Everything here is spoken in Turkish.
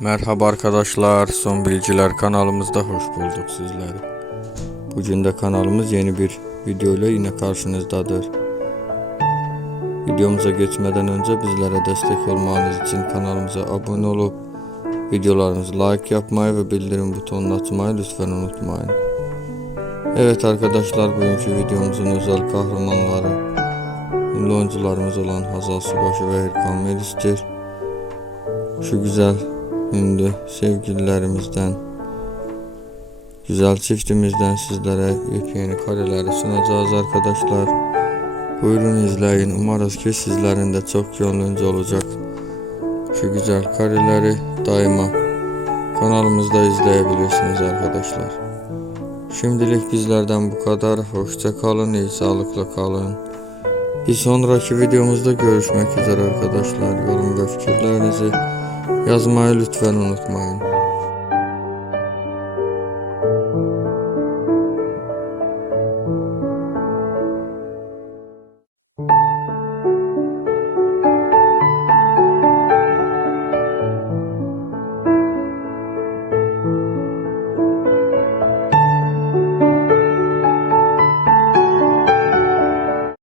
Merhaba arkadaşlar, Son Bilgiler kanalımızda hoş bulduk sizleri. Bugün de kanalımız yeni bir video ile yine karşınızdadır. Videomuza geçmeden önce bizlere destek olmanız için kanalımıza abone olup videolarımızı like yapmayı ve bildirim butonunu açmayı lütfen unutmayın. Evet arkadaşlar bugünkü videomuzun özel kahramanları ünlü oyuncularımız olan Hazal Subaşı ve Erkan Melis'tir. Şu güzel ünlü sevgililerimizden güzel çiftimizden sizlere yepyeni kareleri sunacağız arkadaşlar. Buyurun izleyin. Umarız ki sizlerin de çok gönlünce olacak. Şu güzel kareleri daima kanalımızda izleyebilirsiniz arkadaşlar. Şimdilik bizlerden bu kadar. Hoşça kalın, iyi sağlıkla kalın. Bir sonraki videomuzda görüşmek üzere arkadaşlar. Yorum ve fikirlerinizi yazmayı lütfen unutmayın.